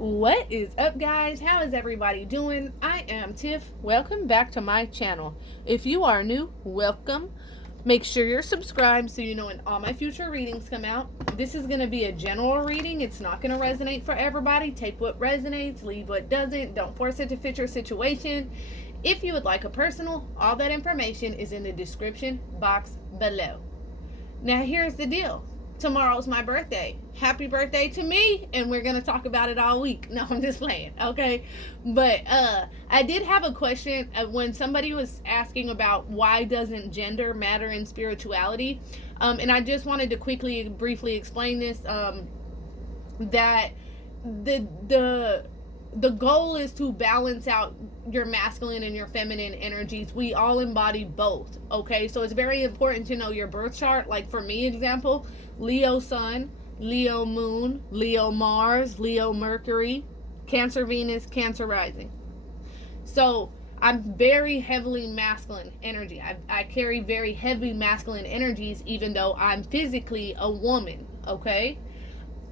What is up, guys? How is everybody doing? I am Tiff. Welcome back to my channel. If you are new, welcome. Make sure you're subscribed so you know when all my future readings come out. This is going to be a general reading. It's not going to resonate for everybody. Take what resonates, leave what doesn't. Don't force it to fit your situation. If you would like a personal, all that information is in the description box below. Now, here's the deal. Tomorrow's my birthday. Happy birthday to me, and we're gonna talk about it all week. No, I'm just playing, okay? But I did have a question when somebody was asking about why doesn't gender matter in spirituality, and I just wanted to briefly explain this. That the goal is to balance out your masculine and your feminine energies. We all embody both, okay? So it's very important to know your birth chart. Like for me, example, Leo Sun, Leo Moon, Leo Mars, Leo Mercury, Cancer Venus, Cancer Rising. So I'm very heavily masculine energy. I carry very heavy masculine energies even though I'm physically a woman, okay?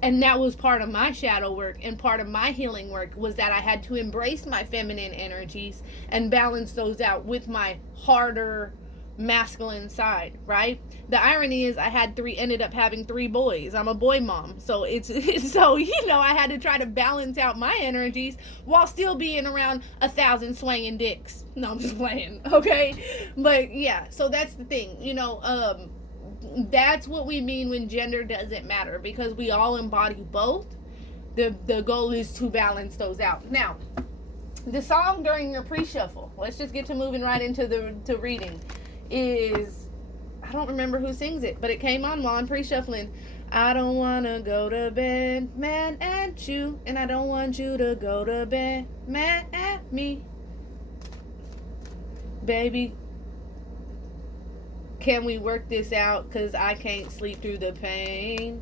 And that was part of my shadow work, and part of my healing work was that I had to embrace my feminine energies and balance those out with my harder masculine side, right? The irony is I ended up having 3 boys. I'm a boy mom. So so, I had to try to balance out my energies while still being around 1,000 swinging dicks. No, I'm just playing, okay? But yeah, so that's the thing, that's what we mean when gender doesn't matter, because we all embody both. The goal is to balance those out. Now, the song during your pre-shuffle, let's just get to moving right into the reading, is, I don't remember who sings it, but it came on while I'm pre-shuffling. I don't want to go to bed mad at you, and I don't want you to go to bed mad at me. Baby, can we work this out? Because I can't sleep through the pain.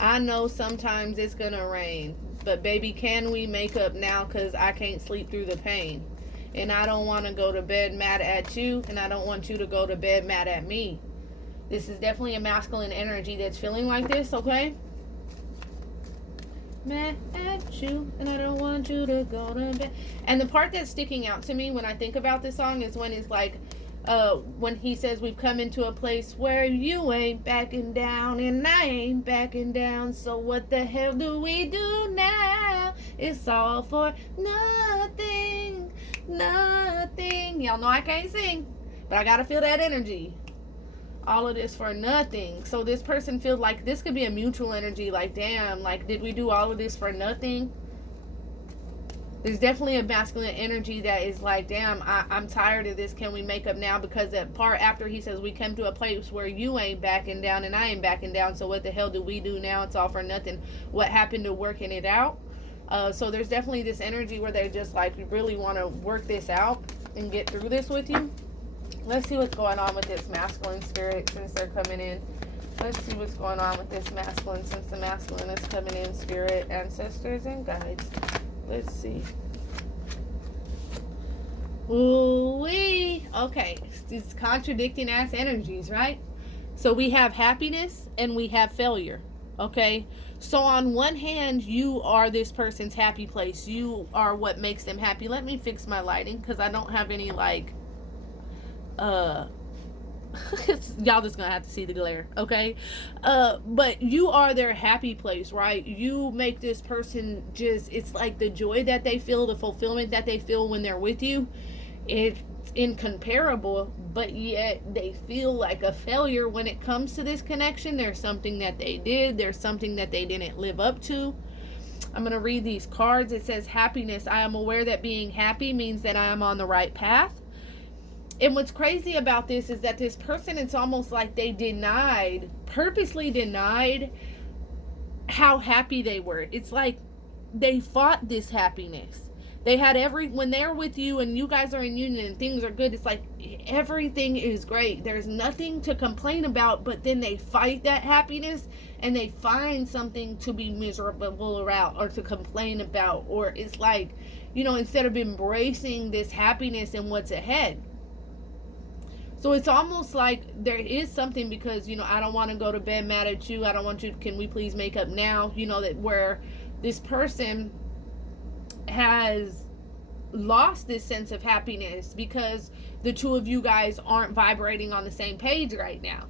I know sometimes it's going to rain. But baby, can we make up now? Because I can't sleep through the pain. And I don't want to go to bed mad at you. And I don't want you to go to bed mad at me. This is definitely a masculine energy that's feeling like this, okay? Mad at you, and I don't want you to go to bed. And the part that's sticking out to me when I think about this song is when it's like, when he says we've come into a place where you ain't backing down and I ain't backing down, so what the hell do we do now? It's all for nothing. Y'all know I can't sing, but I gotta feel that energy. All of this for nothing. So this person feels like this could be a mutual energy, like, damn, like, did we do all of this for nothing? There's definitely a masculine energy that is like, damn, I'm tired of this. Can we make up now? Because that part after he says we come to a place where you ain't backing down and I ain't backing down, so what the hell do we do now? It's all for nothing. What happened to working it out? So there's definitely this energy where they just like really want to work this out and get through this with you. Let's see what's going on with this masculine spirit since they're coming in. Let's see what's going on with this masculine since the masculine is coming in. Spirit, ancestors, and guides. Let's see. Ooh-wee. Okay, it's contradicting ass energies, right? So we have happiness and we have failure, okay? So on one hand, you are this person's happy place. You are what makes them happy. Let me fix my lighting because I don't have any, like, y'all just gonna have to see the glare, okay? But you are their happy place, right? You make this person just, it's like the joy that they feel, the fulfillment that they feel when they're with you, it's incomparable, but yet they feel like a failure when it comes to this connection. There's something that they did, there's something that they didn't live up to. I'm gonna read these cards. It says happiness. I am aware that being happy means that I am on the right path. And what's crazy about this is that this person, it's almost like they purposely denied how happy they were. It's like they fought this happiness. They had when they're with you and you guys are in union and things are good, it's like everything is great. There's nothing to complain about, but then they fight that happiness and they find something to be miserable about or to complain about. Or it's like, instead of embracing this happiness and what's ahead. So it's almost like there is something because, I don't want to go to bed mad at you. I don't want you. Can we please make up now? That where this person has lost this sense of happiness because the two of you guys aren't vibrating on the same page right now.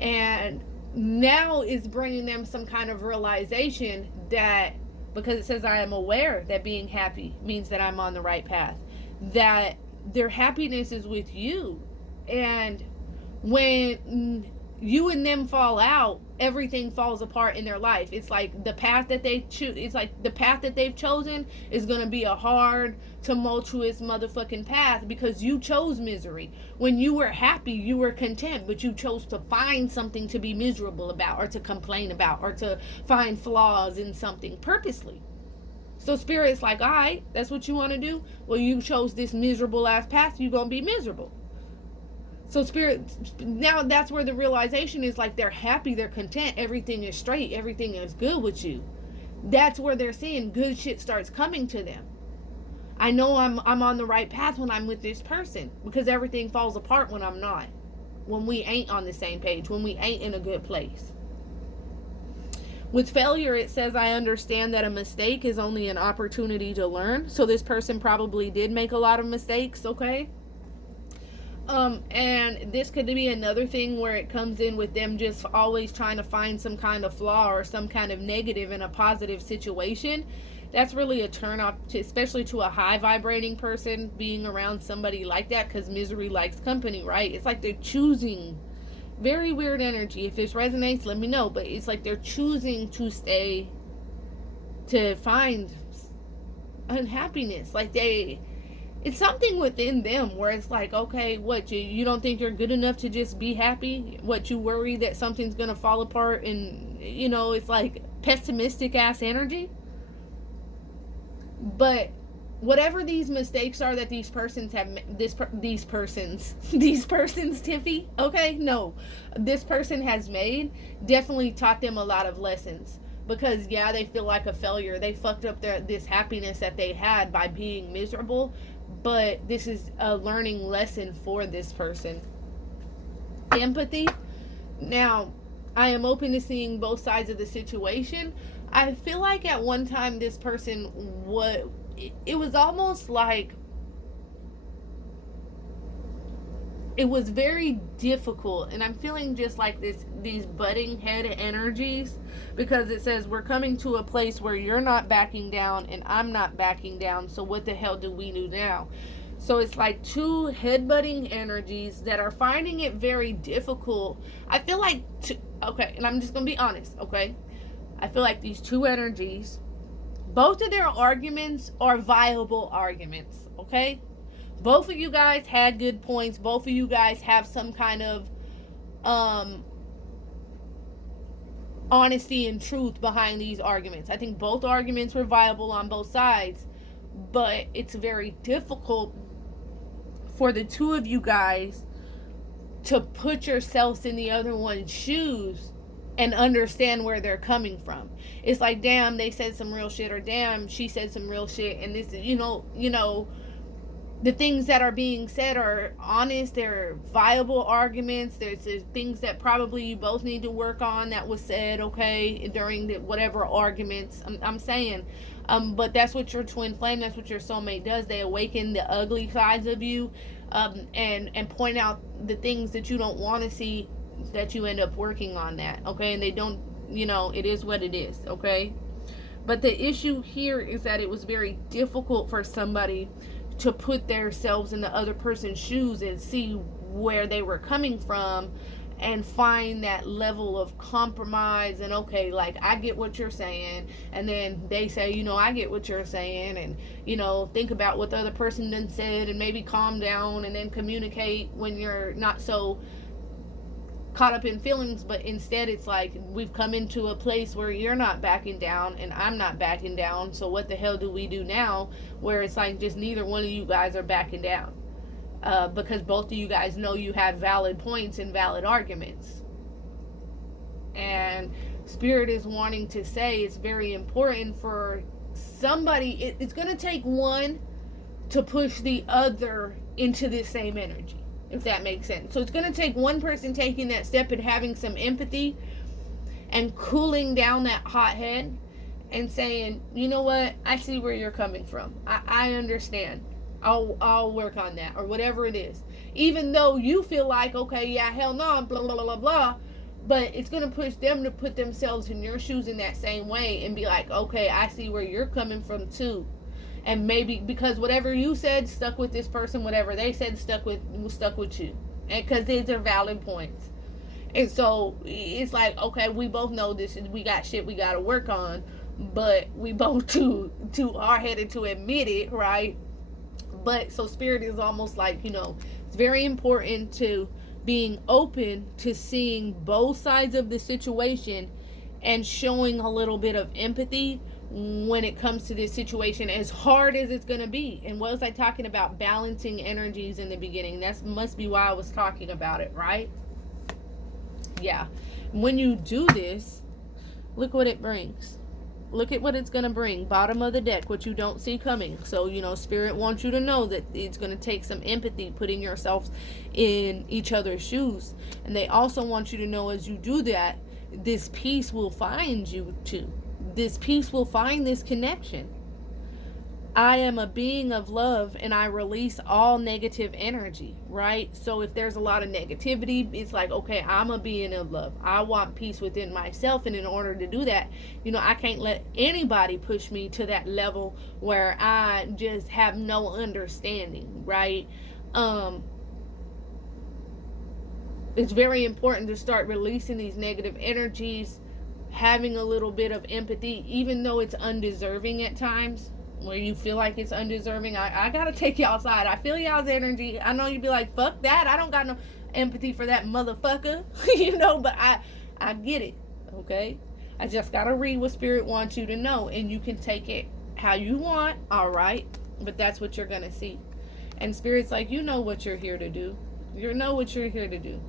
And now is bringing them some kind of realization that, because it says I am aware that being happy means that I'm on the right path, that their happiness is with you. And when you and them fall out, everything falls apart in their life. It's like the path that they choose, it's like the path that they've chosen is going to be a hard, tumultuous motherfucking path because you chose misery. When you were happy, you were content, but you chose to find something to be miserable about, or to complain about, or to find flaws in something purposely. So Spirit's like, all right, that's what you want to do? Well, you chose this miserable ass path, you're going to be miserable. So Spirit, now that's where the realization is, like, they're happy, they're content, everything is straight, everything is good with you. That's where they're seeing good shit starts coming to them. I know I'm on the right path when I'm with this person, because everything falls apart when I'm not. When we ain't on the same page, when we ain't in a good place. With failure, it says, I understand that a mistake is only an opportunity to learn. So this person probably did make a lot of mistakes, okay? And this could be another thing where it comes in with them just always trying to find some kind of flaw or some kind of negative in a positive situation. That's really a turn off, especially to a high vibrating person, being around somebody like that, because misery likes company, right? It's like they're choosing. Very weird energy. If this resonates, let me know. But it's like they're choosing to stay, to find unhappiness. Like it's something within them where it's like, okay, what, you don't think you're good enough to just be happy? What, you worry that something's gonna fall apart? And it's like pessimistic ass energy. But whatever these mistakes are that these persons have, these persons Tiffy, okay, no, this person has made, definitely taught them a lot of lessons. Because yeah, they feel like a failure, they fucked up this happiness that they had by being miserable, but this is a learning lesson for this person. Empathy. Now, I am open to seeing both sides of the situation. I feel like at one time this person, it was almost like it was very difficult, and I'm feeling just like these butting head energies, because it says we're coming to a place where you're not backing down and I'm not backing down, so what the hell do we do now? So it's like two headbutting energies that are finding it very difficult. I feel like okay, and I'm just gonna be honest, okay, I feel like these two energies, both of their arguments are viable arguments, okay? Both of you guys had good points. Both of you guys have some kind of honesty and truth behind these arguments. I think both arguments were viable on both sides, but it's very difficult for the two of you guys to put yourselves in the other one's shoes and understand where they're coming from. It's like, damn, they said some real shit, or damn, she said some real shit, and this, the things that are being said are honest, they're viable arguments. There's things that probably you both need to work on that was said, okay, during the whatever arguments I'm saying. But that's what your twin flame, that's what your soulmate does. They awaken the ugly sides of you, and point out the things that you don't want to see, that you end up working on that, okay? And they don't, it is what it is, okay? But the issue here is that it was very difficult for somebody to put themselves in the other person's shoes and see where they were coming from and find that level of compromise. And okay, like, I get what you're saying, and then they say, I get what you're saying, and think about what the other person done said, and maybe calm down and then communicate when you're not so caught up in feelings. But instead it's like, we've come into a place where you're not backing down and I'm not backing down, so what the hell do we do now? Where it's like, just neither one of you guys are backing down, because both of you guys know you had valid points and valid arguments. And Spirit is wanting to say it's very important for somebody, it's going to take one to push the other into this same energy, if that makes sense. So it's going to take one person taking that step and having some empathy and cooling down that hot head, and saying, you know what, I see where you're coming from. I understand. I'll work on that, or whatever it is. Even though you feel like, okay, yeah, hell no, blah blah blah blah blah, but it's gonna push them to put themselves in your shoes in that same way and be like, okay, I see where you're coming from too. And maybe because whatever you said stuck with this person, whatever they said stuck with you, and because these are valid points. And so it's like, okay, we both know this is, we got shit we gotta work on, but we both too hard headed to admit it, right? But so spirit is almost like, it's very important to being open to seeing both sides of the situation and showing a little bit of empathy when it comes to this situation, as hard as it's going to be. And what was I talking about? Balancing energies in the beginning. That must be why I was talking about it, right? Yeah. When you do this, look what it brings. Look at what it's going to bring. Bottom of the deck, what you don't see coming. So, spirit wants you to know that it's going to take some empathy, putting yourselves in each other's shoes. And they also want you to know, as you do that, this peace will find you too. This peace will find this connection. I am a being of love, and I release all negative energy, right? So if there's a lot of negativity, it's like, okay, I'm a being of love. I want peace within myself, and in order to do that, I can't let anybody push me to that level where I just have no understanding, right? It's very important to start releasing these negative energies, having a little bit of empathy, even though it's undeserving at times, where you feel like it's undeserving. I gotta take y'all side. I feel y'all's energy. I know you'd be like, fuck that, I don't got no empathy for that motherfucker. But I get it, okay? I just gotta read what spirit wants you to know, and you can take it how you want, all right? But that's what you're gonna see. And spirit's like, you know what you're here to do. You know what you're here to do,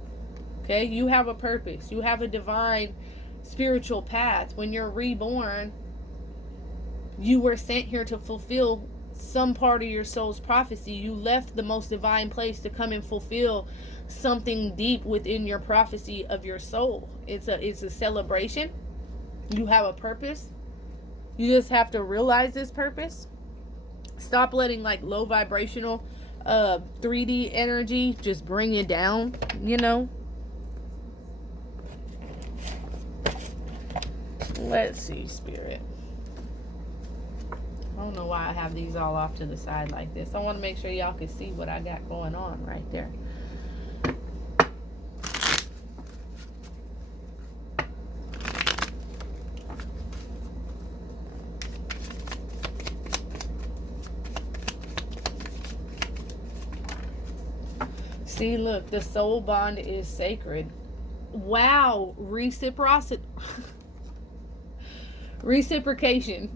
okay? You have a purpose. You have a divine spiritual path. When you're reborn, you were sent here to fulfill some part of your soul's prophecy. You left the most divine place to come and fulfill something deep within your prophecy of your soul. It's a celebration. You have a purpose. You just have to realize this purpose. Stop letting like low vibrational 3D energy just bring you down, Let's see, spirit. I don't know why I have these all off to the side like this. I want to make sure y'all can see what I got going on right there. See, look, the soul bond is sacred. Wow, reciprocity. Reciprocation.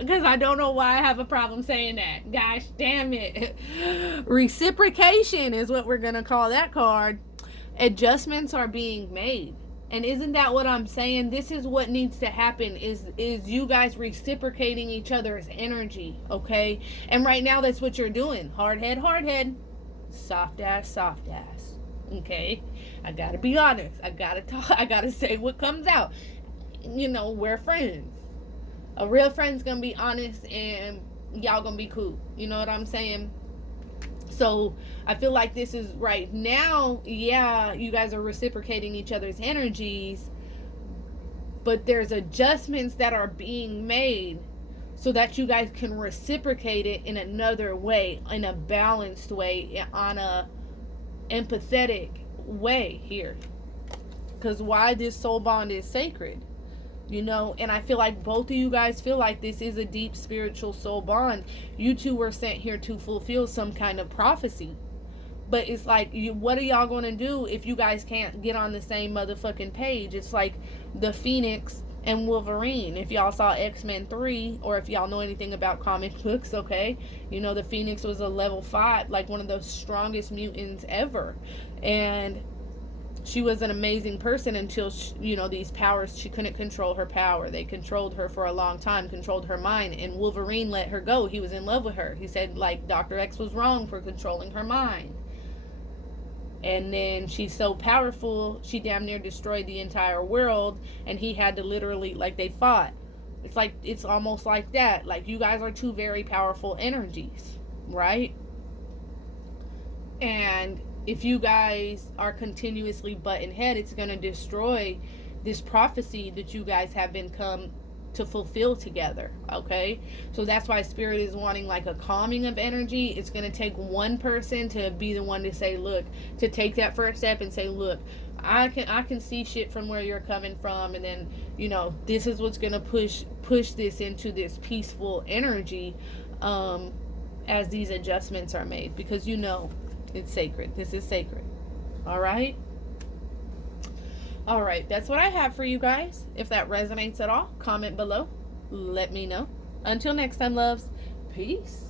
Because I don't know why I have a problem saying that. Gosh damn it. Reciprocation is what we're going to call that card. Adjustments are being made. And isn't that what I'm saying? This is what needs to happen is you guys reciprocating each other's energy, okay? And right now that's what you're doing. Hard head, soft ass, okay? I got to be honest. I got to talk. I got to say what comes out. We're friends. A real friend's gonna be honest, and y'all gonna be cool. You know what I'm saying? So I feel like this is right now, yeah, you guys are reciprocating each other's energies, but there's adjustments that are being made so that you guys can reciprocate it in another way, in a balanced way, on a empathetic way here. Because why this soul bond is sacred. And I feel like both of you guys feel like this is a deep spiritual soul bond. You two were sent here to fulfill some kind of prophecy. But it's like, what are y'all going to do if you guys can't get on the same motherfucking page? It's like the Phoenix and Wolverine. If y'all saw X-Men 3, or if y'all know anything about comic books, okay? the Phoenix was a level 5, like one of the strongest mutants ever. And she was an amazing person until, these powers, she couldn't control her power. They controlled her for a long time, controlled her mind, and Wolverine let her go. He was in love with her. He said, like, Dr. X was wrong for controlling her mind. And then she's so powerful, she damn near destroyed the entire world, and he had to literally, like, they fought. It's almost like that. Like, you guys are two very powerful energies, right? And if you guys are continuously butting head, it's going to destroy this prophecy that you guys have been come to fulfill together. Okay, so that's why spirit is wanting like a calming of energy. It's going to take one person to be the one to say, look, to take that first step and say, look, I can see shit from where you're coming from, and then, this is what's going to push this into this peaceful energy, as these adjustments are made, because it's sacred. This is sacred. All right. All right, that's what I have for you guys. If that resonates at all, comment below. Let me know. Until next time, loves. Peace.